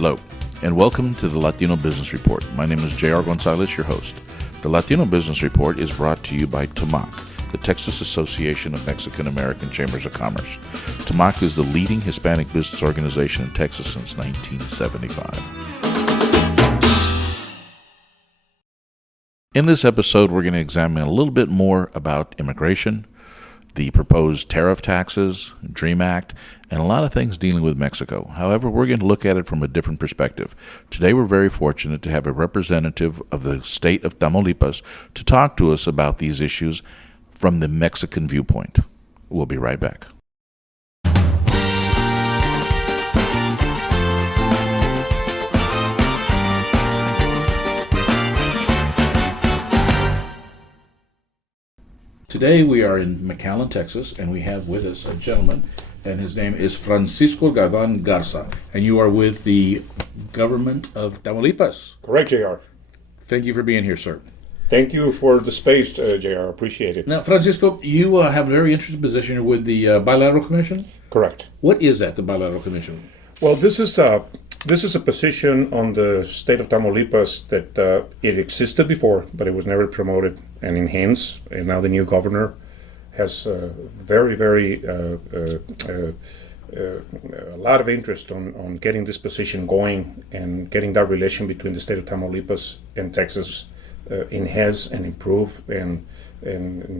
Hello, and welcome to the Latino Business Report. My name is Javier, Gonzales, your host. The Latino Business Report is brought to you by TAMAC, the Texas Association of Mexican American Chambers of Commerce. TAMAC is the leading Hispanic business organization in Texas since 1975. In this episode, we're going to examine a little bit more about immigration, the proposed tariff taxes, DREAM Act, and a lot of things dealing with Mexico. However, we're going to look at it from a different perspective. Today, we're very fortunate to have a representative of the state of Tamaulipas to talk to us about these issues from the Mexican viewpoint. We'll be right back. Today we are in McAllen, Texas, and we have with us a gentleman, and his name is Francisco Galvan Garza, and you are with the government of Tamaulipas. Correct, JR. Thank you for being here, sir. Thank you for the space, JR. Appreciate it. Now, Francisco, you have a very interesting position with the Bilateral Commission? Correct. What is that, the Bilateral Commission? Well, this is a position on the state of Tamaulipas that it existed before, but it was never promoted and enhanced. And now the new governor has a lot of interest on getting this position going and getting that relation between the state of Tamaulipas and Texas enhance and improve and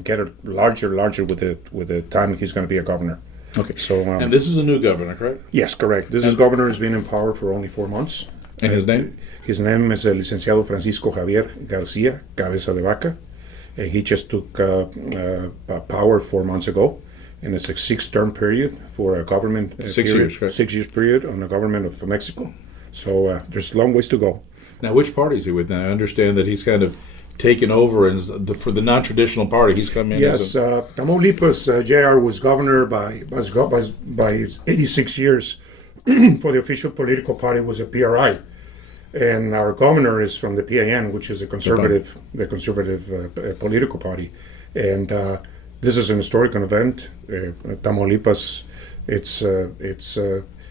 get it larger with the time he's going to be a governor. Okay. So, and this is a new governor, correct? Yes, correct. This governor has been in power for only 4 months. And his name? His name is Licenciado Francisco Javier García, Cabeza de Vaca. He just took power 4 months ago, and it's a 6-term period for a government. 6 years, correct? 6 years period on the government of Mexico. So there's a long ways to go. Now, which party is he with? Now, I understand that he's kind of taken over, and for the non-traditional party, he's come in. Yes, Tamaulipas, JR was governor by 86 years. For the official political party was a PRI, and our governor is from the PAN, which is the conservative political party. And this is an historic event. Tamaulipas, it's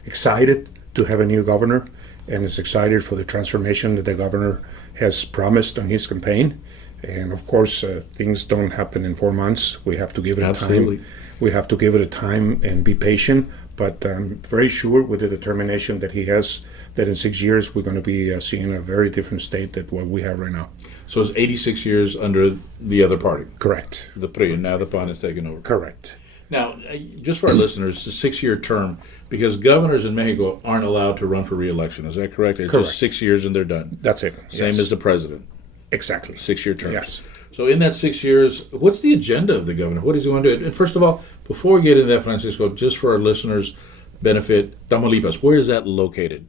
excited to have a new governor, and it's excited for the transformation that the governor has promised on his campaign. And of course, things don't happen in 4 months. We have to give it Absolutely. time. We have to give it a time and be patient. But I'm very sure with the determination that he has, that in 6 years we're going to be seeing a very different state than what we have right now. So it's 86 years under the other party. Correct. The PRI, and now the PAN is taken over. Correct. Now, just for our listeners, it's a 6-year term, because governors in Mexico aren't allowed to run for re-election. Is that correct? It's Correct. just 6 years and they're done. That's it. Same Yes. as the president. Exactly. 6-year terms. Yes. So in that 6 years, what's the agenda of the governor? What is he going to do? And first of all, before we get into that, Francisco, just for our listeners' benefit, Tamaulipas, where is that located?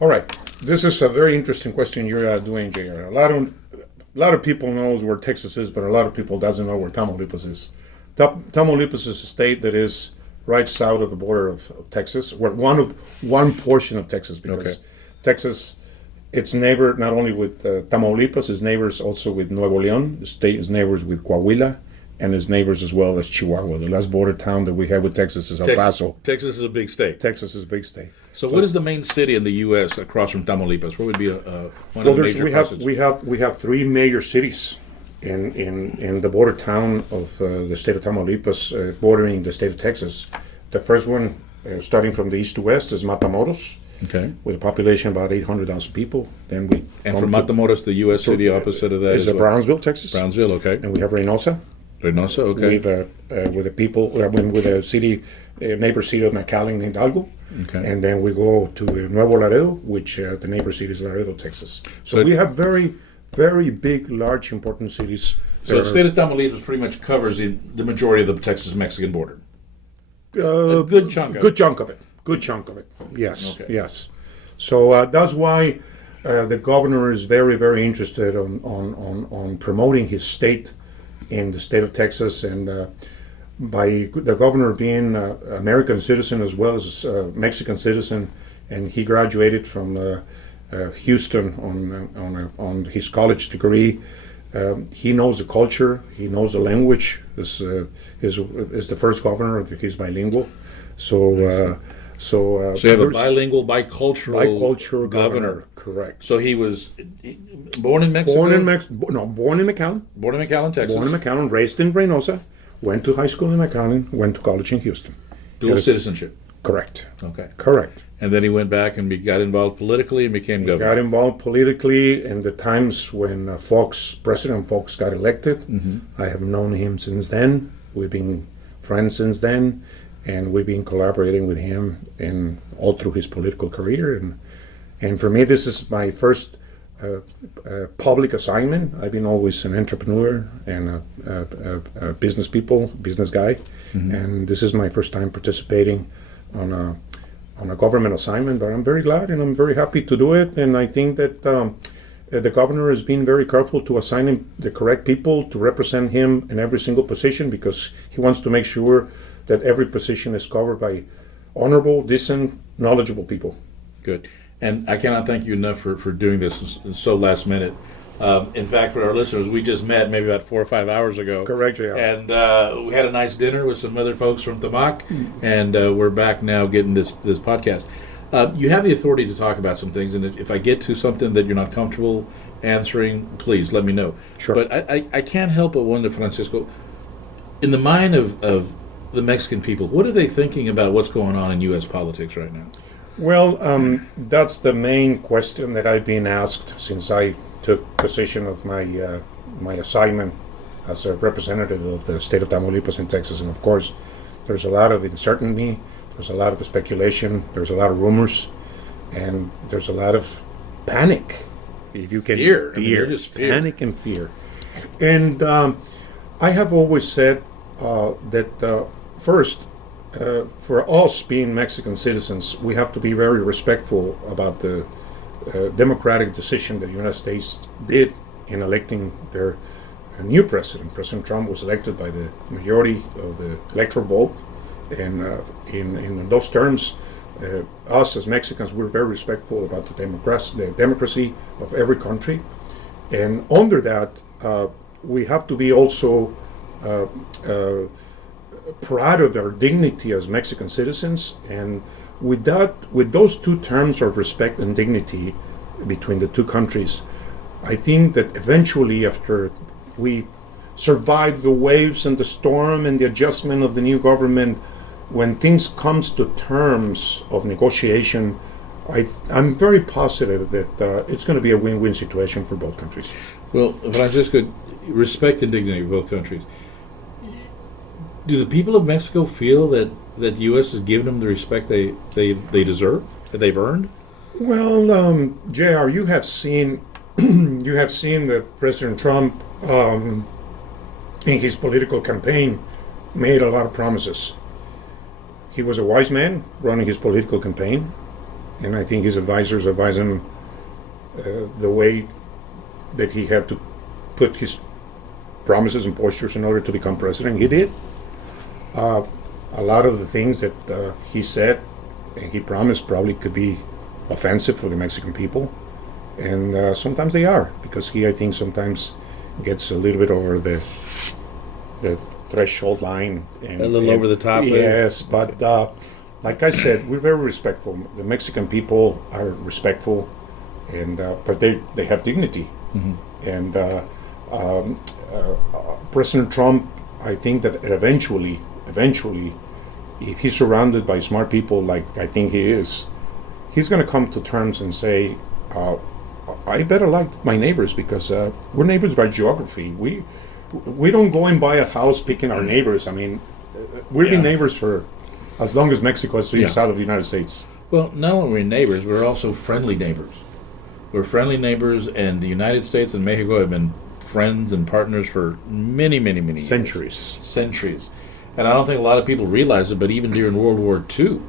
All right. This is a very interesting question you're doing, JR. A lot of people knows where Texas is, but a lot of people doesn't know where Tamaulipas is. Tamaulipas is a state that is right south of the border of Texas, one portion of Texas, because Texas, its neighbor not only with Tamaulipas, its neighbors also with Nuevo León. The state is neighbors with Coahuila, and its neighbors as well as Chihuahua. The last border town that we have with Texas is El Paso. Texas is a big state. Texas is a big state. So what is the main city in the U.S. across from Tamaulipas? What would be one Well, of the major crossings? we have 3 major cities in the border town of the state of Tamaulipas, bordering the state of Texas. The first one, starting from the east to west, is Matamoros, with a population of about 800,000 people. Then from Matamoros, the U.S. city opposite of that is Brownsville, Texas. Brownsville, okay. And we have Reynosa. Reynosa, okay. With the people, with the city, neighbor city of McAllen, Hidalgo. Okay. And then we go to Nuevo Laredo, which the neighbor city is Laredo, Texas. So we have very, very big, large, important cities. So the state of Tamaulipas pretty much covers the majority of the Texas-Mexican border. A good chunk of it. Good chunk of it. Yes. Okay. Yes. So that's why the governor is very, very interested on promoting his state in the state of Texas, and by the governor being an American citizen as well as a Mexican citizen, and he graduated from Houston on his college degree. He knows the culture. He knows the language. Is the first governor. He's bilingual. So So you have a bilingual, bicultural governor. Correct. So he was born in Mexico? Born in McAllen. Born in McAllen, Texas. Born in McAllen, raised in Reynosa, went to high school in McAllen, went to college in Houston. Dual citizenship. Correct. Okay. Correct. And then he went back and got involved politically and became governor. Got involved politically in the times when President Fox got elected. Mm-hmm. I have known him since then. We've been friends since then, and we've been collaborating with him in all through his political career. And for me, this is my first public assignment. I've been always an entrepreneur and a business guy, mm-hmm. and this is my first time participating on a government assignment. But I'm very glad and I'm very happy to do it. And I think that the governor has been very careful to assign him the correct people to represent him in every single position, because he wants to make sure that every position is covered by honorable, decent, knowledgeable people. Good. And I cannot thank you enough for doing this. It's so last minute. In fact, for our listeners, we just met maybe about 4 or 5 hours ago. Correct, yeah. And we had a nice dinner with some other folks from Tamac, and we're back now getting this podcast. You have the authority to talk about some things, and if I get to something that you're not comfortable answering, please let me know. Sure. But I can't help but wonder, Francisco, in the mind of the Mexican people, what are they thinking about what's going on in U.S. politics right now? Well, that's the main question that I've been asked since I took possession of my assignment as a representative of the state of Tamaulipas in Texas. And of course, there's a lot of uncertainty, there's a lot of speculation, there's a lot of rumors, and there's a lot of panic. If you can fear. Fear. Panic and fear. And I have always said that first, for us being Mexican citizens, we have to be very respectful about the democratic decision that the United States did in electing their new president. President Trump was elected by the majority of the electoral vote, and in those terms, us as Mexicans, we're very respectful about the democracy of every country, and under that, we have to be also proud of our dignity as Mexican citizens, and with those two terms of respect and dignity between the two countries, I think that eventually, after we survive the waves and the storm and the adjustment of the new government, when things comes to terms of negotiation, I'm very positive that it's going to be a win-win situation for both countries. Well, Francisco, respect and dignity for both countries. Do the people of Mexico feel that the U.S. has given them the respect they deserve, that they've earned? Well, JR, you have seen that President Trump in his political campaign made a lot of promises. He was a wise man running his political campaign, and I think his advisors advised him the way that he had to put his promises and postures in order to become president. He did. A lot of the things that he said and he promised probably could be offensive for the Mexican people, and sometimes they are, because he, I think, sometimes gets a little bit over the threshold line. And, a little over the top. Yes, but like I said, we're very respectful. The Mexican people are respectful, and but they have dignity. Mm-hmm. And President Trump, I think that eventually, if he's surrounded by smart people like I think he is, he's going to come to terms and say, I better like my neighbors, because we're neighbors by geography. We don't go and buy a house picking our neighbors. I mean, we've been neighbors for as long as Mexico is to the south of the United States. Well, not only are we neighbors, we're also friendly neighbors. We're friendly neighbors, and the United States and Mexico have been friends and partners for many, many, many centuries. Centuries. And I don't think a lot of people realize it, but even during World War II,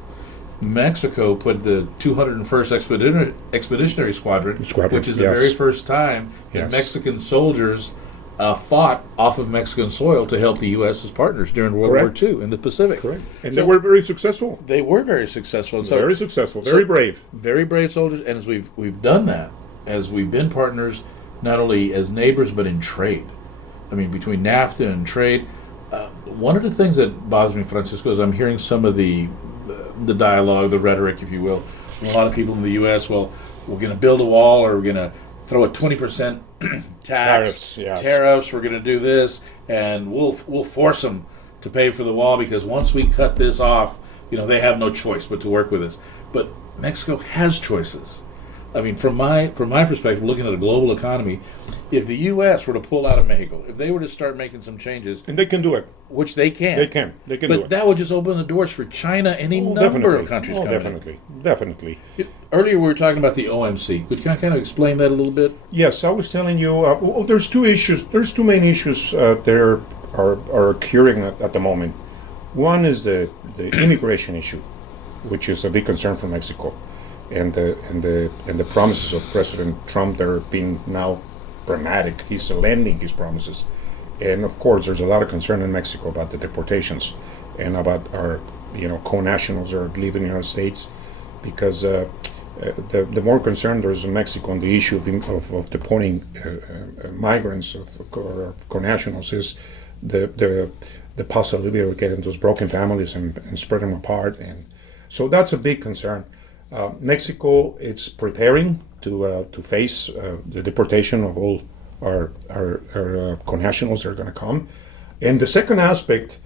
Mexico put the 201st Expeditionary Squadron, which is the very first time that Mexican soldiers fought off of Mexican soil to help the U.S. as partners during World War II in the Pacific. Correct. And they were very successful. They were very successful. So, very successful. Very brave. Very brave soldiers. And as we've done that, as we've been partners, not only as neighbors, but in trade. I mean, between NAFTA and trade. One of the things that bothers me, Francisco, is I'm hearing some of the the dialogue, the rhetoric, if you will. A lot of people in the U.S., well, we're going to build a wall, or we're going to throw a 20% tax, tariffs. We're going to do this, and we'll force them to pay for the wall, because once we cut this off, they have no choice but to work with us. But Mexico has choices. I mean, from my perspective, looking at a global economy, if the U.S. were to pull out of Mexico, if they were to start making some changes, and they can do it, which they can, they can do it. But that would just open the doors for China, any number of countries coming definitely. Earlier, we were talking about the OMC. Could you kind of explain that a little bit? Yes, I was telling you. There's two issues. There's two main issues there are occurring at the moment. One is the immigration issue, which is a big concern for Mexico. And the promises of President Trump, they're being now dramatic. He's lending his promises, and of course, there's a lot of concern in Mexico about the deportations and about our co-nationals that are leaving the United States, because the more concern there's in Mexico on the issue of deporting migrants or co-nationals is the possibility of getting those broken families and spreading them apart, and so that's a big concern. Mexico, it's preparing to face the deportation of all our connationals that are going to come. And the second aspect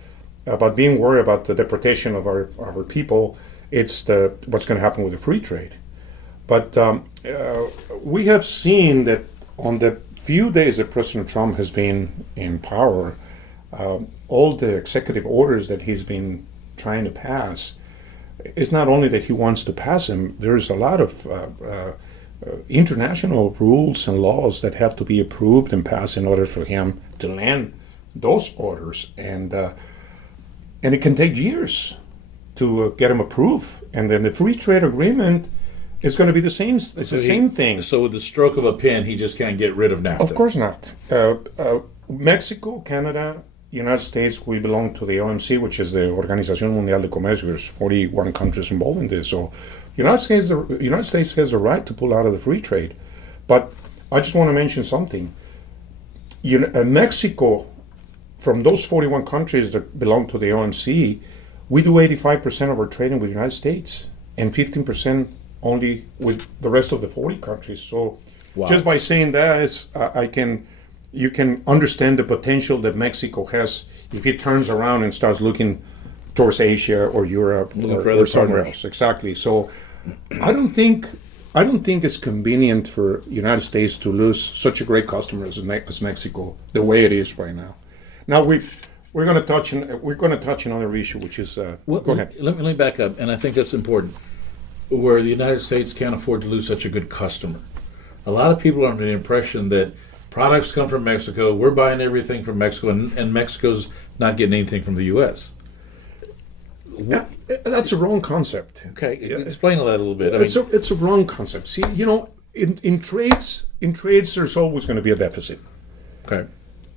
about being worried about the deportation of our people, it's what's going to happen with the free trade. But we have seen that on the few days that President Trump has been in power, all the executive orders that he's been trying to pass, it's not only that he wants to pass them, there's a lot of international rules and laws that have to be approved and passed in order for him to land those orders. And it can take years to get them approved. And then the free trade agreement is going to be the same. It's the same thing. So with the stroke of a pen, he just can't get rid of NAFTA? Of course not. Mexico, Canada, United States, we belong to the OMC, which is the Organización Mundial de Comercio. There's 41 countries involved in this. So United States has the right to pull out of the free trade. But I just want to mention something. Mexico, from those 41 countries that belong to the OMC, we do 85% of our trading with the United States and 15% only with the rest of the 40 countries. So just by saying that, you can understand the potential that Mexico has if it turns around and starts looking towards Asia or Europe or somewhere else. Exactly. So I don't think it's convenient for the United States to lose such a great customer as Mexico the way it is right now. Now we're going to touch another issue, which is go ahead. Let me back up, and I think that's important. Where the United States can't afford to lose such a good customer. A lot of people are under the impression that products come from Mexico, we're buying everything from Mexico, and Mexico's not getting anything from the U.S. That's a wrong concept. Okay, explain that a little bit. It's a wrong concept. See, in trades, there's always going to be a deficit. Okay.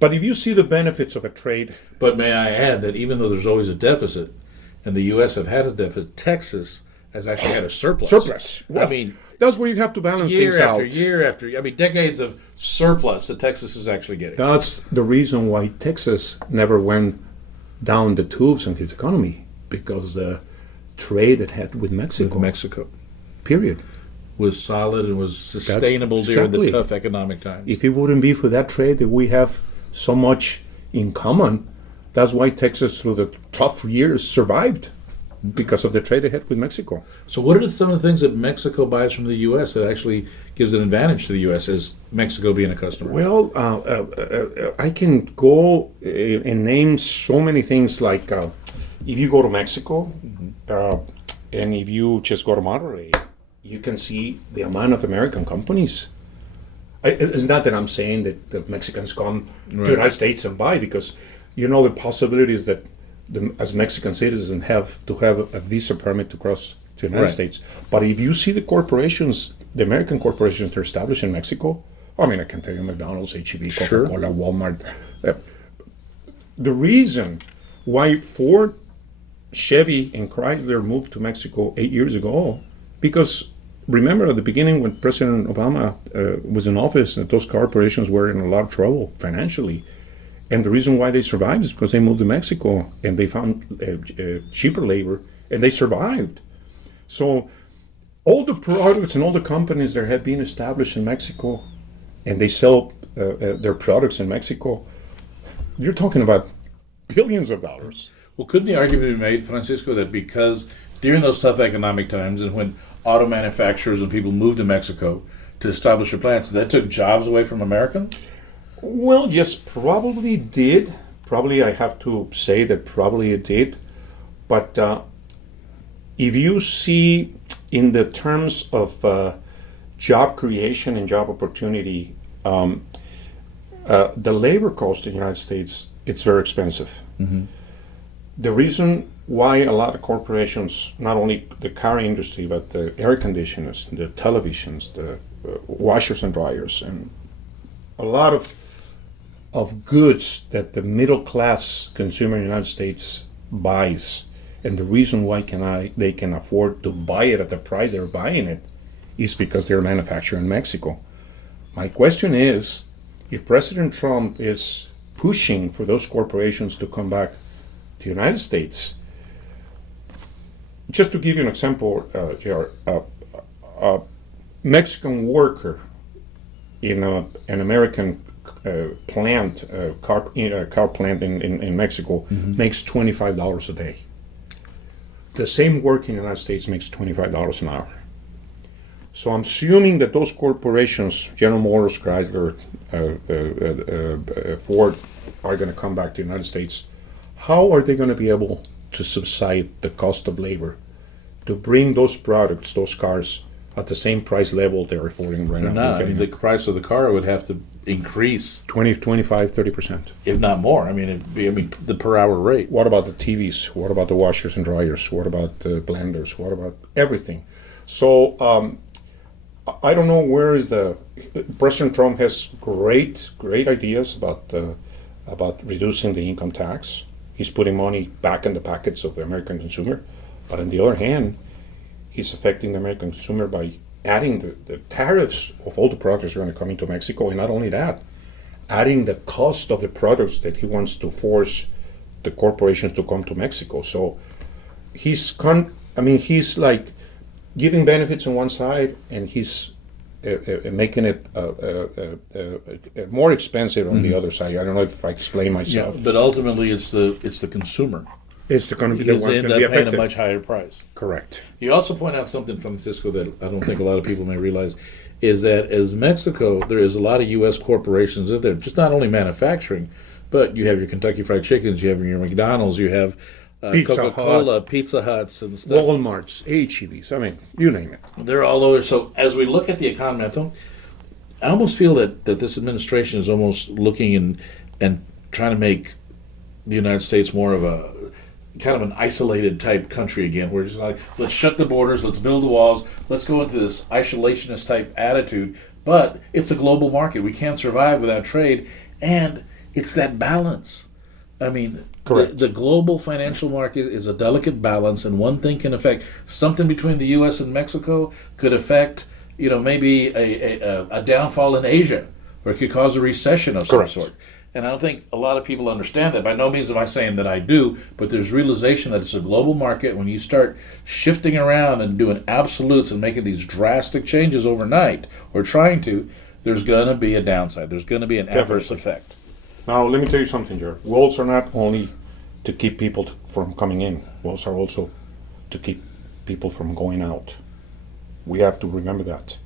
But if you see the benefits of a trade... But may I add that even though there's always a deficit, and the U.S. have had a deficit, Texas has actually had a surplus. Well, I mean, that's where you have to balance things out. Year after year. I mean, decades of surplus that Texas is actually getting. That's the reason why Texas never went down the tubes in its economy, because the trade it had with Mexico, period, was solid and was sustainable during the tough economic times. If it wouldn't be for that trade that we have so much in common, that's why Texas, through the tough years, survived. Because of the trade ahead with Mexico. So what are some of the things that Mexico buys from the U.S. that actually gives an advantage to the U.S. as Mexico being a customer? Well, I can go and name so many things, like if you go to Mexico, and if you just go to Monterrey, you can see the amount of American companies. It's not that I'm saying that the Mexicans come to the United States and buy, because the possibilities that as Mexican citizens have a visa permit to cross to the United States. But if you see the corporations, the American corporations that are established in Mexico, I mean, I can tell you McDonald's, H-E-B, Coca-Cola, Walmart. The reason why Ford, Chevy, and Chrysler moved to Mexico 8 years ago, because remember at the beginning when President Obama was in office, that those corporations were in a lot of trouble financially. And the reason why they survived is because they moved to Mexico and they found cheaper labor, and they survived. So all the products and all the companies that have been established in Mexico, and they sell their products in Mexico, you're talking about billions of dollars. Well, couldn't the argument be made, Francisco, that because during those tough economic times and when auto manufacturers and people moved to Mexico to establish their plants, that took jobs away from Americans? Well, yes, probably did. Probably I have to say that probably it did. But if you see in the terms of job creation and job opportunity, the labor cost in the United States, it's very expensive. Mm-hmm. The reason why a lot of corporations, not only the car industry, but the air conditioners, the televisions, the washers and dryers, and a lot of goods that the middle class consumer in the United States buys, and the reason why they can afford to buy it at the price they're buying it is because they're manufactured in Mexico. My question is, if President Trump is pushing for those corporations to come back to the United States, just to give you an example, JR, a Mexican worker in an American car plant in Mexico makes $25 a day. The same work in the United States makes $25 an hour. So I'm assuming that those corporations, General Motors, Chrysler, Ford, are going to come back to the United States. How are they going to be able to subside the cost of labor to bring those products, those cars, at the same price level they're affording right now? No, I mean, the price of the car would have to increase 20, 25, 30%. if not more. I mean, it'd be, the per hour rate. What about the TVs? What about the washers and dryers? What about the blenders? What about everything? So I don't know where is President Trump has great ideas about reducing the income tax. He's putting money back in the pockets of the American consumer. But on the other hand, he's affecting the American consumer by adding the tariffs of all the products that are going to come into Mexico. And not only that, adding the cost of the products that he wants to force the corporations to come to Mexico. So he's like giving benefits on one side, and he's making it more expensive on the other side. I don't know if I explain myself. Yeah, but ultimately, it's the consumer. It's going to be the ones going to be paying affected. a much higher price. Correct. You also point out something, Francisco, that I don't think a lot of people may realize, is that as Mexico, there is a lot of U.S. corporations that they're just not only manufacturing, but you have your Kentucky Fried Chickens, you have your McDonald's, you have Coca-Cola, Pizza Huts, and stuff. Walmart's, H-E-B's, I mean, you name it. They're all over. So as we look at the economy, I almost feel that this administration is almost looking and trying to make the United States more of a kind of an isolated type country again. We're just like, let's shut the borders, let's build the walls, let's go into this isolationist type attitude. But it's a global market. We can't survive without trade. And it's that balance. I mean, correct. The global financial market is a delicate balance, and one thing can affect something between the U.S. and Mexico could affect, maybe a downfall in Asia, or it could cause a recession of some sort. And I don't think a lot of people understand that. By no means am I saying that I do, but there's realization that it's a global market. When you start shifting around and doing absolutes and making these drastic changes overnight, or trying to, there's going to be a downside. There's going to be an adverse effect. Now, let me tell you something, Jared. Walls are not only to keep people from coming in. Walls are also to keep people from going out. We have to remember that.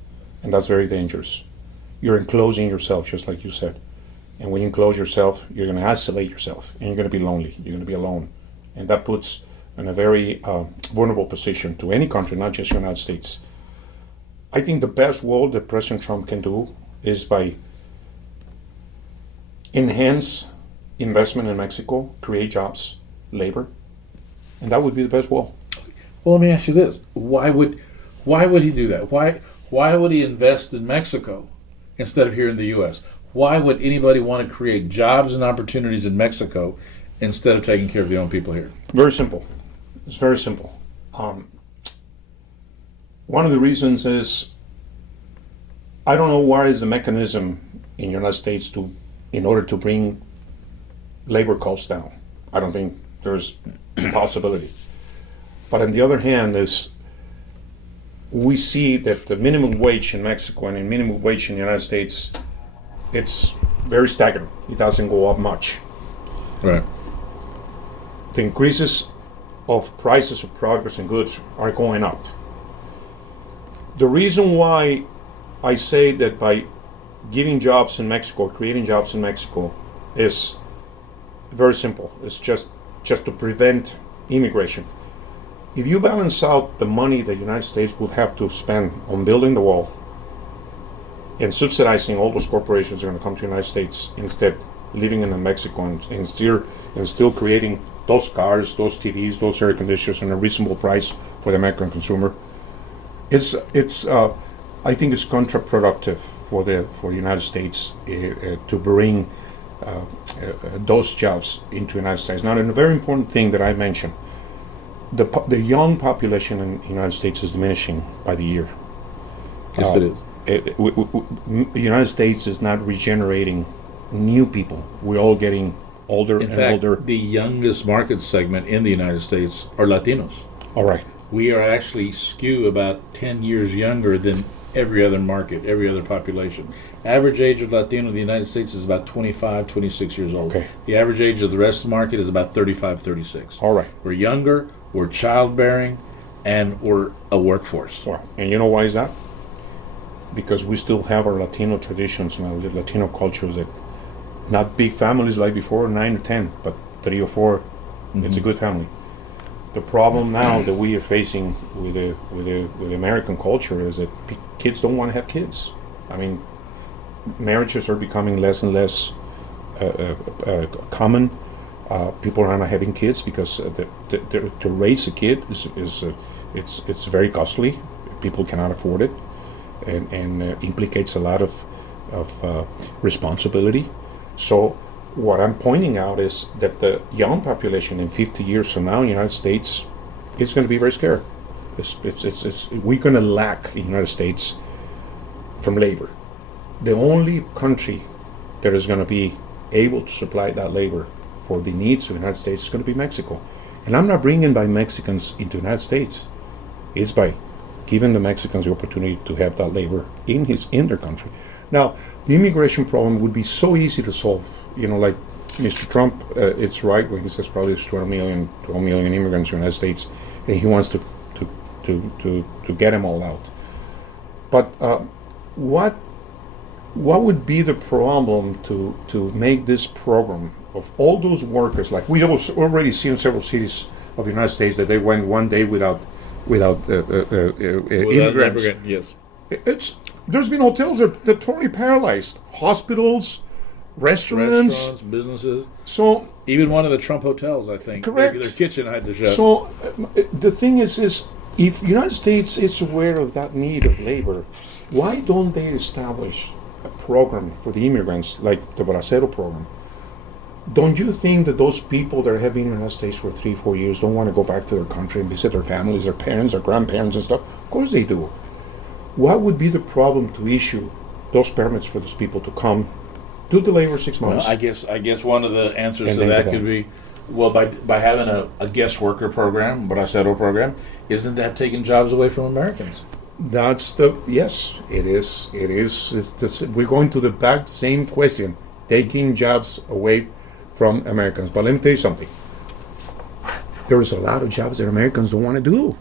And that's very dangerous. You're enclosing yourself, just like you said. And when you enclose yourself, you're going to isolate yourself, and you're going to be lonely. You're going to be alone. And that puts in a very vulnerable position to any country, not just the United States. I think the best wall that President Trump can do is by enhance investment in Mexico, create jobs, labor, and that would be the best wall. Well, let me ask you this: Why would he do that? Why would he invest in Mexico instead of here in the U.S.? Why would anybody want to create jobs and opportunities in Mexico instead of taking care of their own people here? Very simple. It's very simple. One of the reasons is I don't know what is the mechanism in the United States in order to bring labor costs down. I don't think there's a possibility. But on the other hand, is we see that the minimum wage in Mexico and the minimum wage in the United States, it's very stagnant. It doesn't go up much. Right. The increases of prices of products and goods are going up. The reason why I say that by giving jobs in Mexico, creating jobs in Mexico, is very simple. It's just to prevent immigration. If you balance out the money the United States would have to spend on building the wall and subsidizing all those corporations that are going to come to the United States, instead living in Mexico and still creating those cars, those TVs, those air conditioners at a reasonable price for the American consumer, it's I think it's counterproductive for the United States to bring those jobs into the United States. Now, and a very important thing that I mentioned, the young population in the United States is diminishing by the year. Yes, it is. The United States is not regenerating new people. We're all getting older and older. The youngest market segment in the United States are Latinos. All right. We are actually skew about 10 years younger than every other market, every other population. Average age of Latino in the United States is about 25, 26 years old. Okay. The average age of the rest of the market is about 35, 36. All right. We're younger, we're childbearing, and we're a workforce. Well, and you know why is that? Because we still have our Latino traditions and our Latino cultures, that not big families like before, 9 or 10, but 3 or 4. Mm-hmm. It's a good family. The problem now that we are facing with the American culture is that kids don't want to have kids. I mean, marriages are becoming less and less common. People are not having kids because to raise a kid it's very costly. People cannot afford it, and implicates a lot of responsibility. So what I'm pointing out is that the young population in 50 years from now in the United States is going to be very scared. We're going to lack in the United States from labor. The only country that is going to be able to supply that labor for the needs of the United States is going to be Mexico. And I'm not bringing by Mexicans into the United States. It's by giving the Mexicans the opportunity to have that labor in their country. Now, the immigration problem would be so easy to solve. You know, like Mr. Trump, it's right when he says probably there's 12 million immigrants in the United States, and he wants to get them all out. But what would be the problem to make this program of all those workers, like we already see in several cities of the United States that they went one day without immigrants. Yes. There's been hotels that are totally paralyzed, hospitals, restaurants, businesses. So even one of the Trump hotels, I think, correct. Their kitchen had to shut. So the thing is if the United States is aware of that need of labor, why don't they establish a program for the immigrants like the Bracero program? Don't you think that those people that have been in the United States for 3-4 years don't want to go back to their country and visit their families, their parents, their grandparents and stuff? Of course they do. What would be the problem to issue those permits for those people to come, do the labor 6 months? Well, I guess one of the answers to that could be, well, by having a guest worker program, Bracero program, isn't that taking jobs away from Americans? Yes, it is. We're going to the same question, taking jobs away from Americans. But let me tell you something. There's a lot of jobs that Americans don't want to do.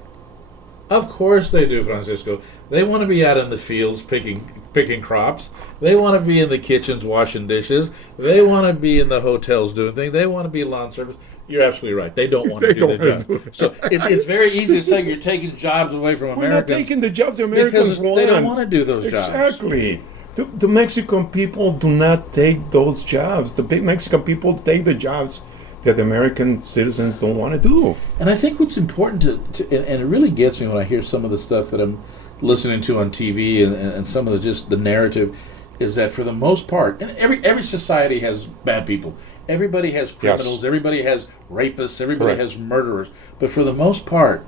Of course they do, Francisco. They want to be out in the fields picking crops. They want to be in the kitchens washing dishes. They want to be in the hotels doing things. They want to be lawn service. You're absolutely right. They don't want to do their job. So it's very easy to say you're taking jobs away from Americans. We're not taking the jobs that Americans want. They don't want to do those jobs. Exactly. The Mexican people do not take those jobs. The big Mexican people take the jobs that the American citizens don't want to do. And I think what's important and it really gets me when I hear some of the stuff that I'm listening to on TV and some of the narrative, is that for the most part, and every society has bad people. Everybody has criminals. Yes. Everybody has rapists. Everybody has murderers. But for the most part,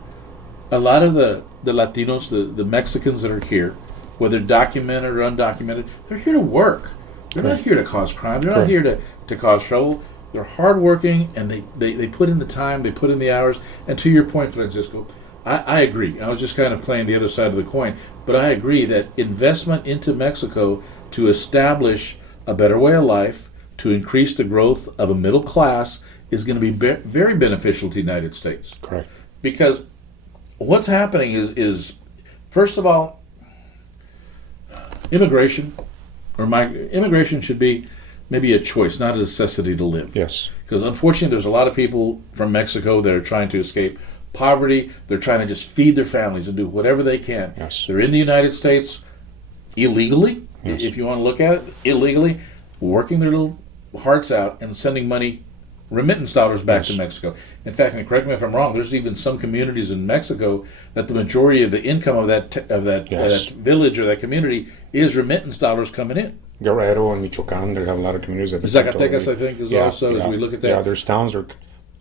a lot of the Latinos, the Mexicans that are here, whether documented or undocumented, they're here to work. They're not here to cause crime. They're not here to cause trouble. They're hardworking, and they put in the time, they put in the hours. And to your point, Francisco, I agree. I was just kind of playing the other side of the coin, but I agree that investment into Mexico to establish a better way of life, to increase the growth of a middle class, is going to be very beneficial to the United States. Correct. Because what's happening is first of all, immigration should be maybe a choice, not a necessity to live. Yes. Because unfortunately, there's a lot of people from Mexico that are trying to escape poverty. They're trying to just feed their families and do whatever they can. Yes. They're in the United States illegally, Yes. if you want to look at it, illegally, working their little hearts out and sending money, remittance dollars back to Mexico. In fact, and correct me if I'm wrong, there's even some communities in Mexico that the majority of the income of that village or that community is remittance dollars coming in. Guerrero and Michoacan, they have a lot of communities that Zacatecas, I think, is also, as we look at that. Yeah, there's towns that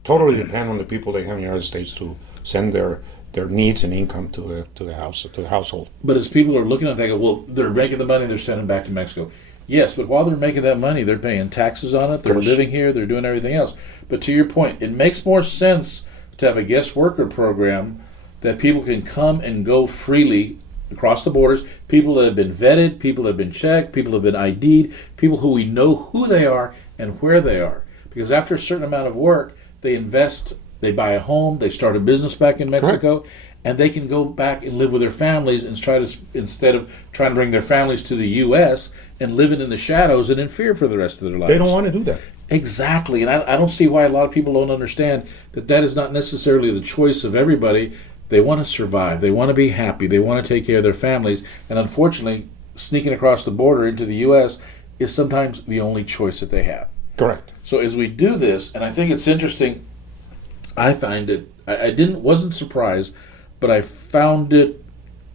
totally depend on the people they have in the United States to send their needs and income to the household. But as people are looking at it, they go, well, they're making the money, they're sending back to Mexico. Yes, but while they're making that money, they're paying taxes on it, they're living here, they're doing everything else. But to your point, it makes more sense to have a guest worker program that people can come and go freely across the borders, people that have been vetted, people that have been checked, people that have been ID'd, people who we know who they are and where they are. Because after a certain amount of work, they invest, they buy a home, they start a business back in Mexico, and they can go back and live with their families and instead of trying to bring their families to the U.S. and living in the shadows and in fear for the rest of their lives. They don't want to do that. Exactly, and I don't see why a lot of people don't understand that is not necessarily the choice of everybody. They want to survive. They want to be happy. They want to take care of their families. And unfortunately, sneaking across the border into the U.S. is sometimes the only choice that they have. Correct. So as we do this, and I think it's interesting, I find it, wasn't surprised, but I found it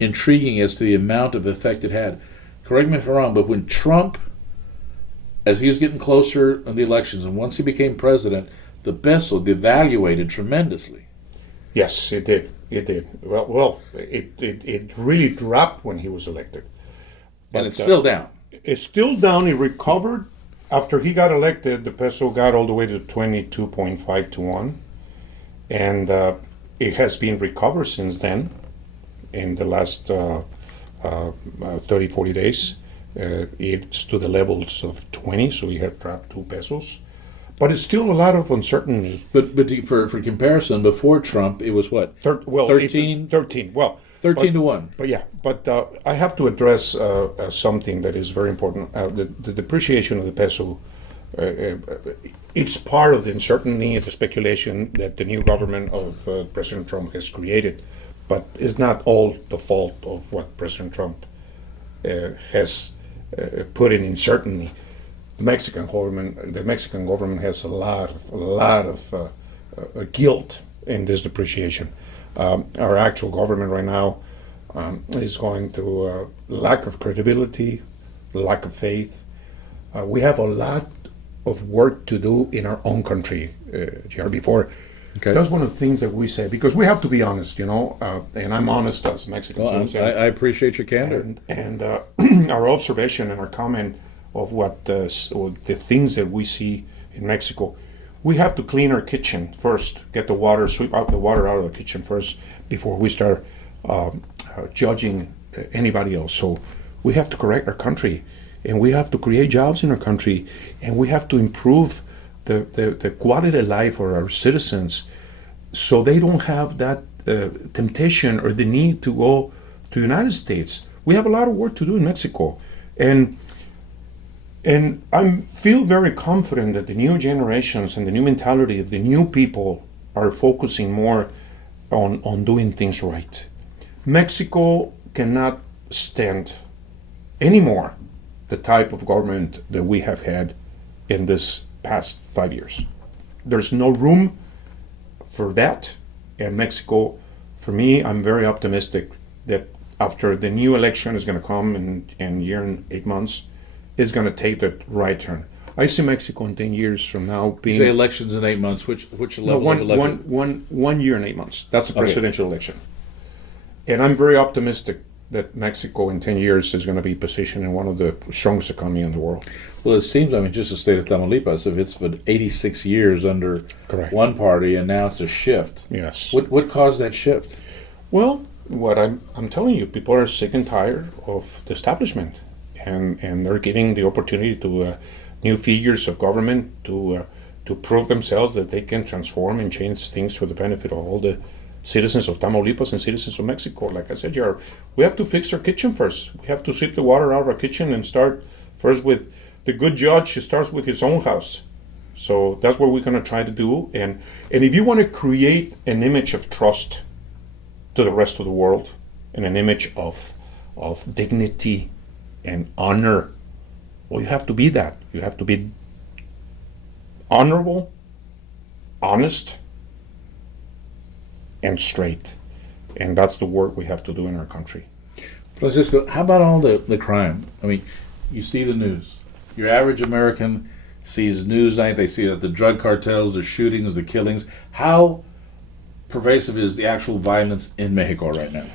intriguing as to the amount of effect it had. Correct me if I'm wrong, but when Trump, as he was getting closer in the elections, and once he became president, the peso devaluated tremendously. Yes, it did. It did. Well, it really dropped when he was elected. But it's still down. It's still down. It recovered after he got elected. The peso got all the way to 22.5 to 1. And it has been recovered since then in the last 30, 40 days. It's to the levels of 20, so we have dropped 2 pesos. But it's still a lot of uncertainty. But for comparison, before Trump, it was what? 13? 13. Well, 13 to 1. But I have to address something that is very important. The depreciation of the peso, it's part of the uncertainty and the speculation that the new government of President Trump has created. But it's not all the fault of what President Trump has put in uncertainty. The Mexican government has a lot of guilt in this depreciation. Our actual government right now is going through lack of credibility, lack of faith. We have a lot of work to do in our own country, JR. Before, that's one of the things that we say, because we have to be honest, and I'm honest as Mexicans. Well, I appreciate your candor. And our observation and our comment of what the things that we see in Mexico, we have to clean our kitchen first, sweep out the water out of the kitchen first before we start judging anybody else. So we have to correct our country, and we have to create jobs in our country, and we have to improve the quality of life for our citizens so they don't have that temptation or the need to go to the United States. We have a lot of work to do in Mexico. And I feel very confident that the new generations and the new mentality of the new people are focusing more on doing things right. Mexico cannot stand anymore the type of government that we have had in this past 5 years. There's no room for that. And Mexico, for me, I'm very optimistic that after the new election is going to come in a year and 8 months, is going to take the right turn. I see Mexico in 10 years from now being... You say elections in 8 months. Which level of election? 1 year and 8 months. That's a presidential election. And I'm very optimistic that Mexico in 10 years is going to be positioned in one of the strongest economy in the world. Well, it seems, just the state of Tamaulipas, if it's been 86 years under one party and now it's a shift. Yes. What caused that shift? Well, what I'm telling you, people are sick and tired of the establishment, and they're giving the opportunity to new figures of government to prove themselves that they can transform and change things for the benefit of all the citizens of Tamaulipas and citizens of Mexico. Like I said, Jared, we have to fix our kitchen first. We have to sweep the water out of our kitchen and start first with the good judge. He starts with his own house. So that's what we're going to try to do. And if you want to create an image of trust to the rest of the world and an image of dignity and honor, well, you have to be that. You have to be honorable, honest, and straight. And that's the work we have to do in our country. Francisco, how about all the crime? I mean, you see the news. Your average American sees Newsnight, they see that the drug cartels, the shootings, the killings. How pervasive is the actual violence in Mexico right now?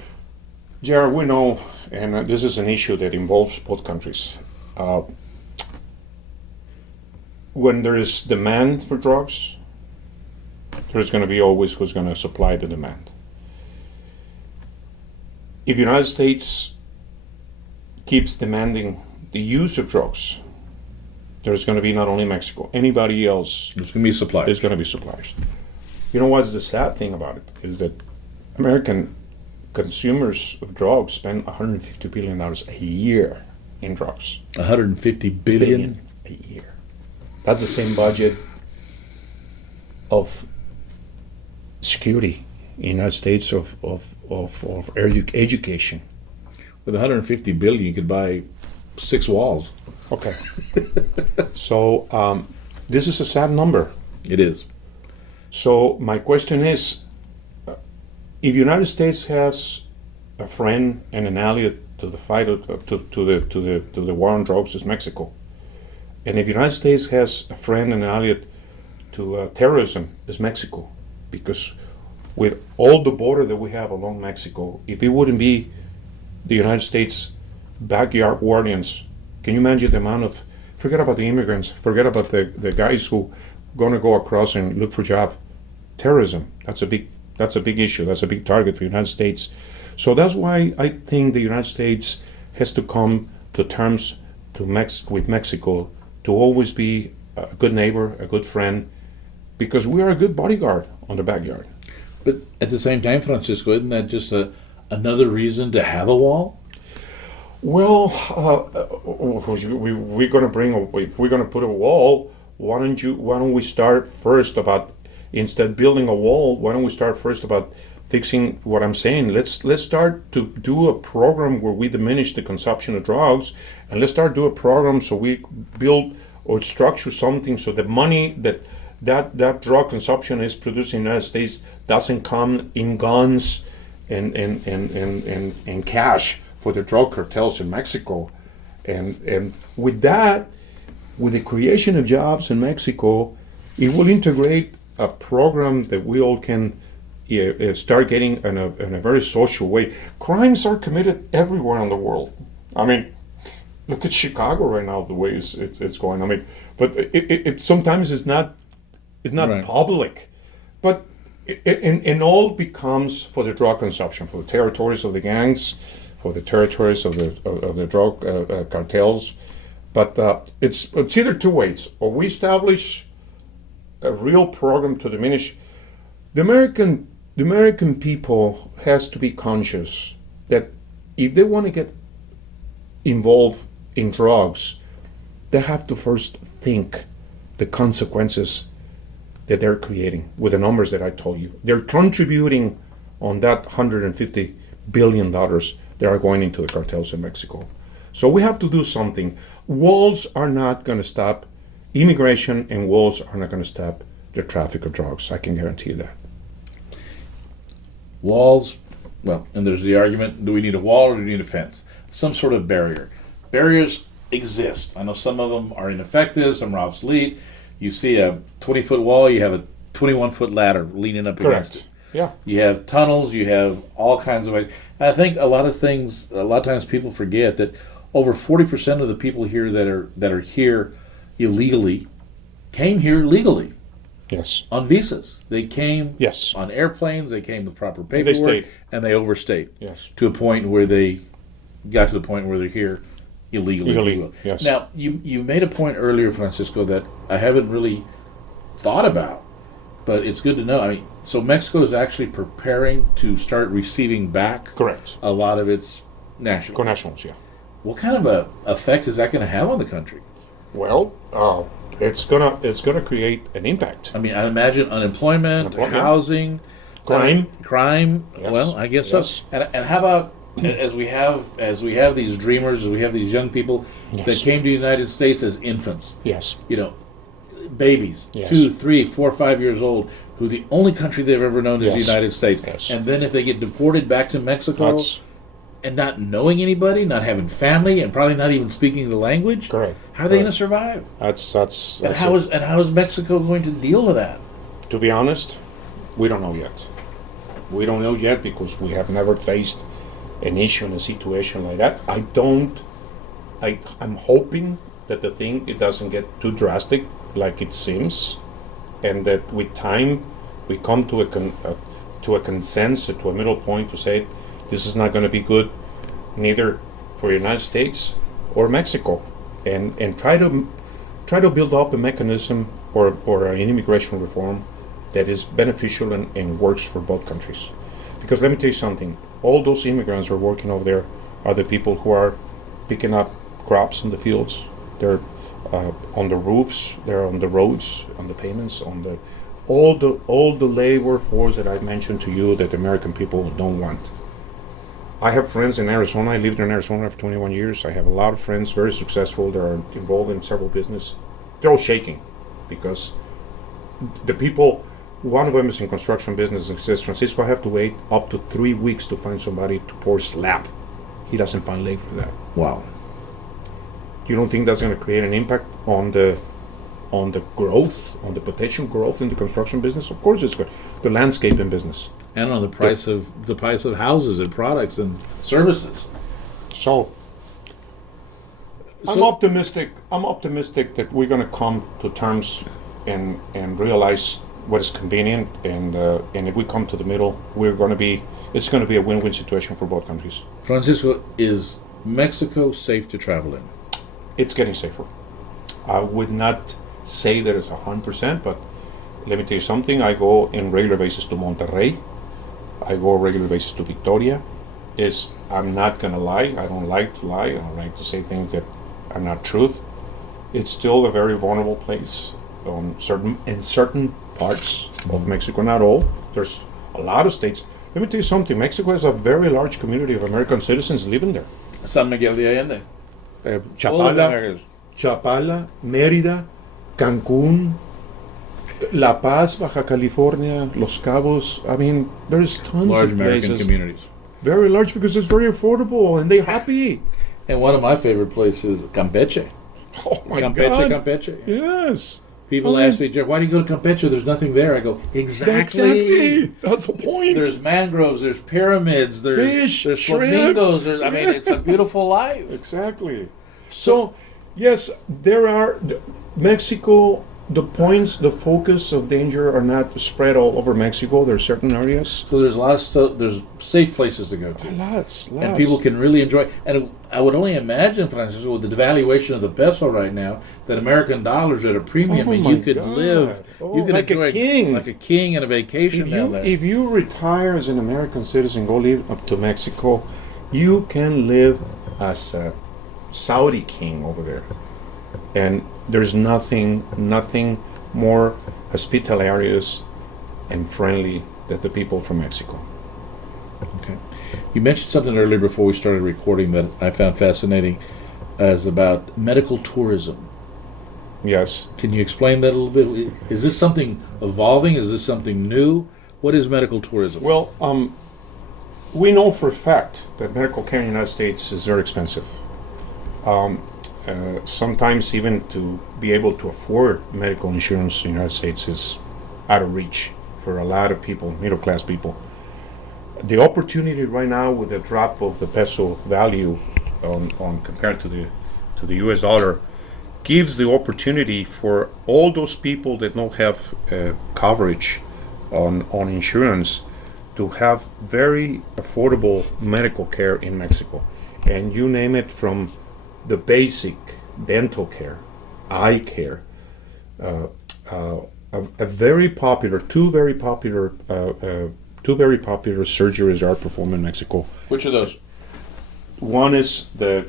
Jared, we know, and this is an issue that involves both countries. When there is demand for drugs, there's going to be always who's going to supply the demand. If the United States keeps demanding the use of drugs, there's going to be not only Mexico, anybody else. There's going to be suppliers. There's going to be suppliers. You know what's the sad thing about it is that American consumers of drugs spend $150 billion a year in drugs. 150 billion a year. That's the same budget of security in the United States of education. With 150 billion, you could buy 6 walls. Okay. So this is a sad number. It is. So my question is, if the United States has a friend and an ally to the fight to the war on drugs, is Mexico, and if the United States has a friend and an ally to terrorism, is Mexico, because with all the border that we have along Mexico, if it wouldn't be the United States backyard guardians, can you imagine the amount of, forget about the immigrants, forget about the guys who going to go across and look for job. Terrorism, that's a big issue. That's a big target for the United States. So that's why I think the United States has to come to terms with Mexico to always be a good neighbor, a good friend, because we are a good bodyguard on the backyard. But at the same time, Francisco, isn't that just another reason to have a wall? Well, we're going to if we're going to put a wall, why don't we start first about, instead of building a wall, why don't we start first about fixing what I'm saying? Let's start to do a program where we diminish the consumption of drugs, and let's start do a program so we build or structure something so the money that drug consumption is produced in the United States doesn't come in guns and cash for the drug cartels in Mexico. And with that, with the creation of jobs in Mexico, it will integrate a program that we all can start getting in a very social way. Crimes are committed everywhere in the world. I mean, look at Chicago right now, the way it's going. I mean, but it sometimes it's not right. Public, but it all becomes for the drug consumption, for the territories of the gangs, for the territories of the drug cartels. But it's either two ways: or we establish a real program to diminish. The American people has to be conscious that if they want to get involved in drugs, they have to first think the consequences that they're creating with the numbers that I told you. They're contributing on that $150 billion that are going into the cartels in Mexico. So we have to do something. Walls are not going to stop immigration, and walls are not going to stop the traffic of drugs. I can guarantee you that. Walls, well, and there's the argument, do we need a wall or do we need a fence? Some sort of barrier. Barriers exist. I know some of them are ineffective, some are obsolete. You see a 20-foot wall, you have a 21-foot ladder leaning up against it. Yeah. You have tunnels, you have all kinds of ways. And I think a lot of times people forget that over 40% of the people here that are here illegally came here legally. Yes. on visas. They came Yes. on airplanes. They came with proper They paperwork, stayed. and they overstayed. Yes. To a point where they got to the point where they're here illegally. if you will. Yes. Now, you made a point earlier, Francisco, that I haven't really thought about, but it's good to know. I mean, so Mexico is actually preparing to start receiving back Correct. a lot of its nationals. Co-nationals, yeah. What kind of a effect is that going to have on the country? Well, it's gonna create an impact. I mean, I imagine unemployment, housing, crime. Yes. Well, I guess Yes. so. And how about as we have these dreamers, as we have these young people Yes. that came to the United States as infants, Yes. Babies, Yes. 2, 3, 4, 5 years old, who the only country they've ever known is Yes. the United States. Yes. And then if they get deported back to Mexico That's and not knowing anybody, not having family, and probably not even speaking the language, correct. how are they going to survive? That's And how is Mexico going to deal with that? To be honest, we don't know yet. We don't know yet because we have never faced an issue in a situation like that. I'm hoping that it doesn't get too drastic like it seems, and that with time we come to a consensus, to a middle point, to say this is not going to be good neither for the United States or Mexico, and try to build up a mechanism or an immigration reform that is beneficial and works for both countries. Because let me tell you something, all those immigrants who are working over there are the people who are picking up crops in the fields. They're on the roofs, they're on the roads, on the pavements, on the all the labor force that I mentioned to you that the American people don't want. I have friends in Arizona. I lived in Arizona for 21 years. I have a lot of friends, very successful. They're involved in several business. They're all shaking because the people, one of them is in construction business and says, Francisco, I have to wait up to 3 weeks to find somebody to pour slab. He doesn't find labor for that. Wow. You don't think that's going to create an impact on the growth, on the potential growth in the construction business? Of course it's good. The landscaping business. And on the price of houses and products and services. So I'm optimistic that we're going to come to terms and realize what is convenient, and if we come to the middle, it's going to be a win-win situation for both countries. Francisco, is Mexico safe to travel in? It's getting safer. I would not say that it's 100%, but let me tell you something. I go in regular basis to Monterrey. I go regular basis to Victoria. I'm not gonna lie. I don't like to lie. I don't like to say things that are not truth. It's still a very vulnerable place in certain parts of Mexico. Not all. There's a lot of states. Let me tell you something. Mexico has a very large community of American citizens living there. San Miguel de Allende. Chapala, Mérida, Cancún, La Paz, Baja California, Los Cabos. I mean, there's tons Large of American places. communities. Very large because it's very affordable and they're happy. And one of my favorite places, Campeche. Oh my God. Campeche. Yes. People ask me, Jeff, why do you go to Campeche? There's nothing there. I go, exactly. That's the point. There's mangroves, there's pyramids, there's Fish, there's shrimp. flamingos. It's a beautiful life. Exactly. So, yes, there are Mexico. The points, the focus of danger are not spread all over Mexico. There are certain areas. So there's a lot of stuff. There's safe places to go to. Lots. And people can really enjoy. And I would only imagine, Francisco, with the devaluation of the peso right now, that American dollars at a premium, Oh and my you could God. live, you could like a enjoy king. like a king and a vacation down there. If you retire as an American citizen, go live up to Mexico, you can live as a Saudi king over there. And there's nothing more hospitalious and friendly than the people from Mexico. Okay. You mentioned something earlier before we started recording that I found fascinating, as about medical tourism. Yes. Can you explain that a little bit? Is this something evolving? Is this something new? What is medical tourism? Well, we know for a fact that medical care in the United States is very expensive. Sometimes even to be able to afford medical insurance in the United States is out of reach for a lot of people, middle-class people. The opportunity right now with the drop of the peso value on compared to the U.S. dollar gives the opportunity for all those people that don't have coverage on insurance to have very affordable medical care in Mexico. And you name it, from the basic dental care, eye care, two very popular surgeries are performed in Mexico. Which of those? One is the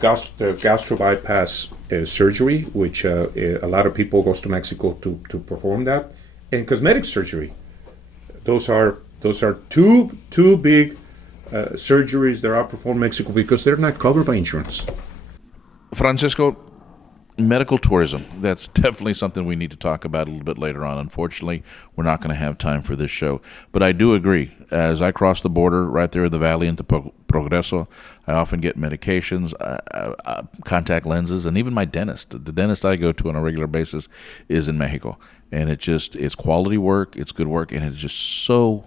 gastro bypass surgery, which a lot of people goes to Mexico to perform that, and cosmetic surgery. Those are two big surgeries that are performed in Mexico because they're not covered by insurance. Francisco, medical tourism, that's definitely something we need to talk about a little bit later on. Unfortunately, we're not going to have time for this show. But I do agree. As I cross the border right there in the valley into Progreso, I often get medications, contact lenses, and even my dentist. The dentist I go to on a regular basis is in Mexico. And it's quality work, it's good work, and it's just so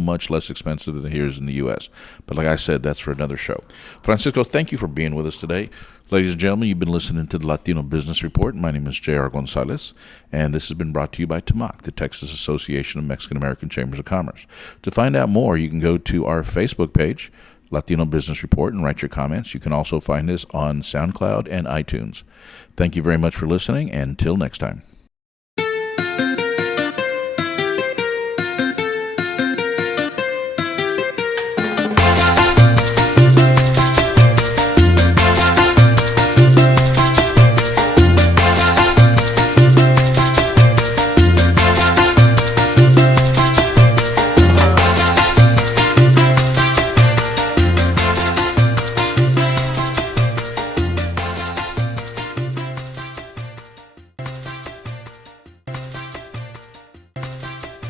much less expensive than here in the U.S. But like I said, that's for another show. Francisco, thank you for being with us today. Ladies and gentlemen, you've been listening to the Latino Business Report. My name is J.R. Gonzales, and this has been brought to you by TAMAC, the Texas Association of Mexican American Chambers of Commerce. To find out more, you can go to our Facebook page, Latino Business Report, and write your comments. You can also find us on SoundCloud and iTunes. Thank you very much for listening, and until next time.